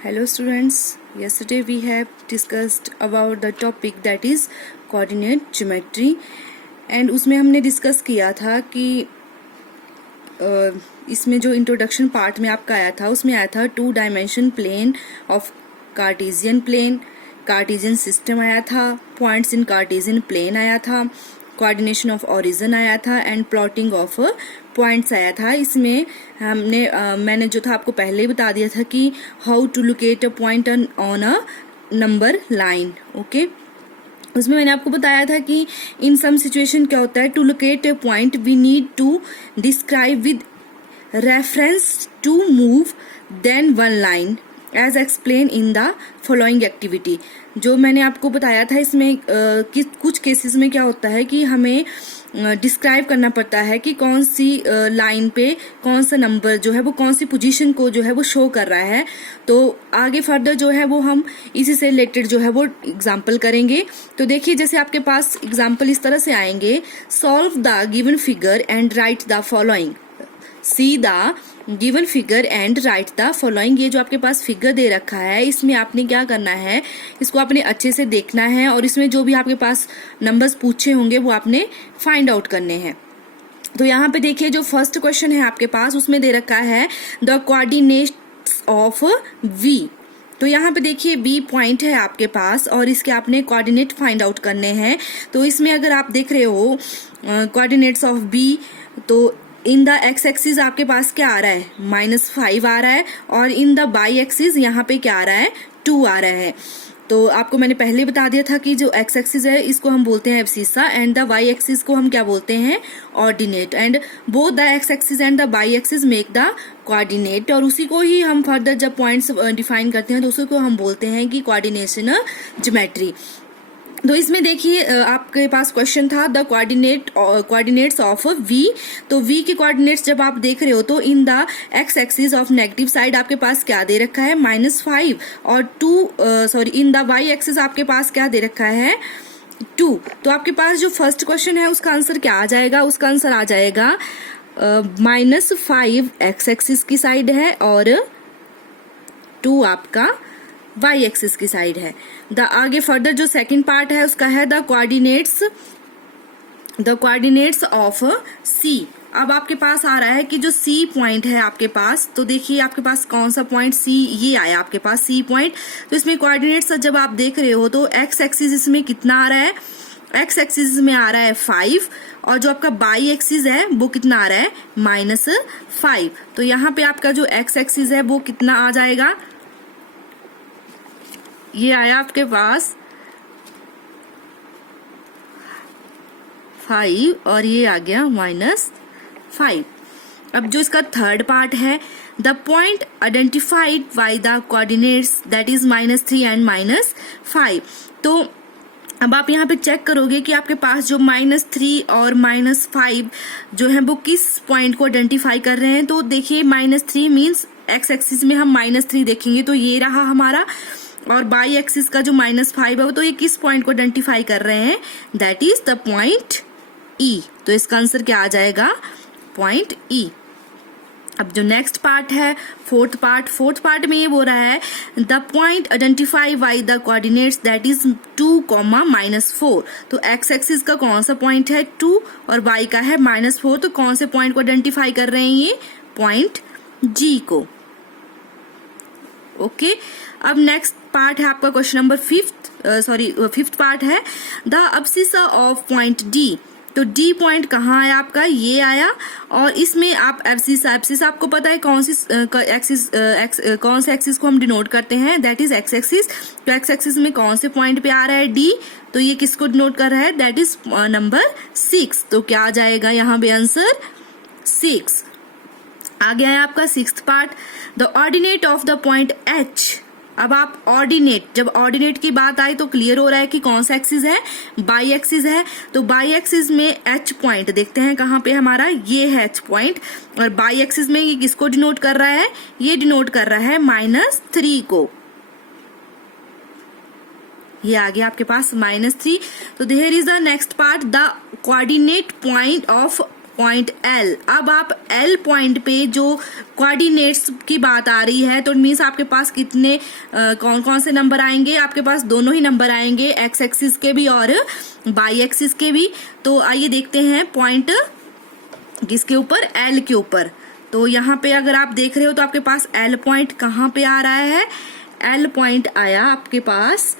Hello students, yesterday we have discussed about the topic that is coordinate geometry and उसमें हमने discuss किया था कि इसमें जो इंट्रोडक्शन पार्ट में आपका आया था उसमें आया था 2 dimension plane of Cartesian plane, Cartesian system आया था, पॉइंट्स इन कार्टेशियन प्लेन आया था, कोऑर्डिनेशन ऑफ ओरिजिन आया था एंड प्लॉटिंग ऑफ पॉइंट्स आया था। इसमें मैंने जो था आपको पहले ही बता दिया था कि how to locate a point on a number line. Okay, उसमें मैंने आपको बताया था कि इन सम सिचुएशन क्या होता है, to locate a point we need to describe with reference to move then one line as explain in the following activity. जो मैंने आपको बताया था इसमें कि कुछ केसेस में क्या होता है कि हमें डिस्क्राइब करना पड़ता है कि कौन सी लाइन पे कौन सा नंबर जो है वो कौन सी पोजीशन को जो है वो शो कर रहा है। तो आगे फर्दर जो है वो हम इसी से रिलेटेड जो है वो एग्जाम्पल करेंगे। तो देखिए, जैसे आपके पास एग्जाम्पल इस तरह से आएंगे, solve the given figure and right the following. See the given figure and right the following. ये जो आपके पास फिगर दे रखा है इसमें आपने क्या करना है, इसको आपने अच्छे से देखना है और इसमें जो भी आपके पास नंबर्स पूछे होंगे वो आपने फाइंड आउट करने हैं। तो यहाँ पे देखिए, जो फर्स्ट क्वेश्चन है आपके पास उसमें दे रखा है द कोऑर्डिनेट्स ऑफ वी। तो यहाँ पे देखिए बी पॉइंट है आपके पास और इसके आपने कोऑर्डिनेट फाइंड आउट करने हैं। तो इसमें अगर आप देख रहे हो कोऑर्डिनेट्स ऑफ बी, तो इन द एक्स एक्सिस आपके पास क्या आ रहा है, -5 आ रहा है और इन द बाई एक्सिस यहाँ पे क्या आ रहा है, 2 आ रहा है। तो आपको मैंने पहले बता दिया था कि जो एक्स एक्सिस है इसको हम बोलते हैं abscissa and the Y axis को हम क्या बोलते हैं, ordinate. And both the X axis and the Y axis make the coordinate. और उसी को ही हम फर्दर जब पॉइंट्स डिफाइन करते हैं तो उसी को हम बोलते हैं कि कोऑर्डिनेशन ज्योमेट्री। तो इसमें देखिए आपके पास क्वेश्चन था द कोऑर्डिनेट्स ऑफ वी। तो वी के कोऑर्डिनेट्स जब आप देख रहे हो तो in the X axis of negative side आपके पास क्या दे रखा है, -5 और 2 इन द वाई एक्सिस आपके पास क्या दे रखा है, 2। तो आपके पास जो फर्स्ट क्वेश्चन है उसका आंसर क्या आ जाएगा, उसका आंसर आ जाएगा -5 एक्स एक्सिस की साइड है और 2 आपका वाई एक्सिस की साइड है। आगे फर्दर जो सेकंड पार्ट है उसका है द कोऑर्डिनेट्स ऑफ सी। अब आपके पास आ रहा है कि जो सी पॉइंट है आपके पास, तो देखिए आपके पास कौन सा पॉइंट सी, ये आया आपके पास सी पॉइंट। तो इसमें कोऑर्डिनेट्स जब आप देख रहे हो तो एक्स एक्सिस इसमें कितना आ रहा है, एक्स एक्सिस में आ रहा है 5 और जो आपका बाई एक्सिस है वो कितना आ रहा है, -5। तो यहाँ पे आपका जो एक्स एक्सिस है वो कितना आ जाएगा, ये आया आपके पास 5 और ये आ गया -5। अब जो इसका थर्ड पार्ट है, the point identified by the coordinates that is -3 and -5। तो अब आप यहाँ पे चेक करोगे कि आपके पास जो -3 और -5 जो है वो किस पॉइंट को आइडेंटिफाई कर रहे हैं। तो देखिए -3 मीन्स एक्स एक्सिस में हम -3 देखेंगे तो ये रहा हमारा, और बाई एक्सिस का जो -5 है तो ये किस पॉइंट को आइडेंटिफाई कर रहे हैं, दैट इज द पॉइंट ई। तो इसका आंसर क्या आ जाएगा, पॉइंट ई। अब जो नेक्स्ट पार्ट है फोर्थ पार्ट में ये बोल रहा है the point identify by the coordinates that is 2, -4। तो एक्स एक्सिस का कौन सा पॉइंट है, 2 और वाई का है -4। तो कौन से पॉइंट को आइडेंटिफाई कर रहे हैं, ये पॉइंट जी को। ओके, अब नेक्स्ट पार्ट है आपका क्वेश्चन नंबर फिफ्थ पार्ट है the abscissa of point D. तो डी पॉइंट कहाँ आया आपका, ये आया और इसमें आप एब्सिसा आपको पता है कौन से एक्सिस को हम डिनोट करते हैं, दैट इज एक्स एक्सिस। तो एक्स एक्सिस में कौन से पॉइंट पे आ रहा है, डी। तो ये किसको डिनोट कर रहा है, दैट इज नंबर 6। तो क्या आ जाएगा यहाँ पे आंसर 6। आ गया है आपका sixth part, the ordinate of the point H. अब आप जब ऑर्डिनेट की बात आई तो क्लियर हो रहा है कि कौन सा एक्सिस है, बाई एक्सिस है। तो बाई एक्सिस में एच पॉइंट देखते हैं कहाँ पे हमारा, ये है एच पॉइंट। और बाई एक्सिस में ये किसको डिनोट कर रहा है, ये डिनोट कर रहा है -3 को। ये आ गया आपके पास -3। तो there is the next part, the coordinate point of point L। अब आप L पॉइंट पे जो कोऑर्डिनेट्स की बात आ रही है तो मीन्स आपके पास कितने कौन कौन से नंबर आएंगे, आपके पास दोनों ही नंबर आएंगे, एक्स एक्सिस के भी और वाई एक्सिस के भी। तो आइए देखते हैं पॉइंट किसके ऊपर, L के ऊपर। तो यहाँ पे अगर आप देख रहे हो तो आपके पास L पॉइंट कहाँ पे आ रहा है, L पॉइंट आया आपके पास,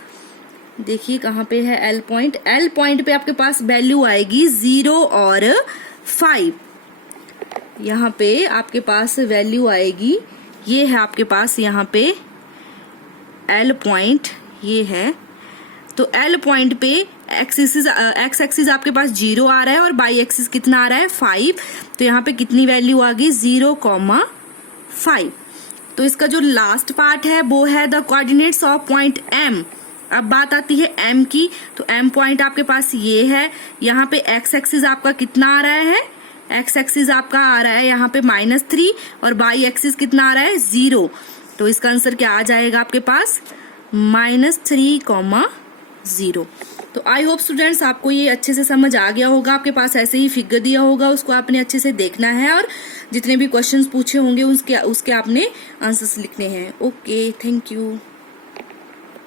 देखिए कहाँ पे है L पॉइंट। L पॉइंट पे आपके पास वैल्यू आएगी 0 और 5। यहाँ पे आपके पास वैल्यू आएगी, ये है आपके पास यहाँ पे L पॉइंट, ये है। तो L पॉइंट पे एक्स एक्सिस आपके पास 0 आ रहा है और बाई एक्सिस कितना आ रहा है 5। तो यहाँ पे कितनी वैल्यू आ गई 0,5। तो इसका जो लास्ट पार्ट है वो है the coordinates of point M। अब बात आती है M की, तो M पॉइंट आपके पास ये है। यहाँ पे एक्स एक्सिस आपका कितना आ रहा है, एक्स एक्सिस आपका आ रहा है यहाँ पे -3 और बाई एक्सिस कितना आ रहा है 0। तो इसका आंसर क्या आ जाएगा आपके पास -3,0। तो आई होप स्टूडेंट्स आपको ये अच्छे से समझ आ गया होगा। आपके पास ऐसे ही फिगर दिया होगा, उसको आपने अच्छे से देखना है और जितने भी क्वेश्चंस पूछे होंगे उसके आपने आंसर्स लिखने हैं। Okay, thank you.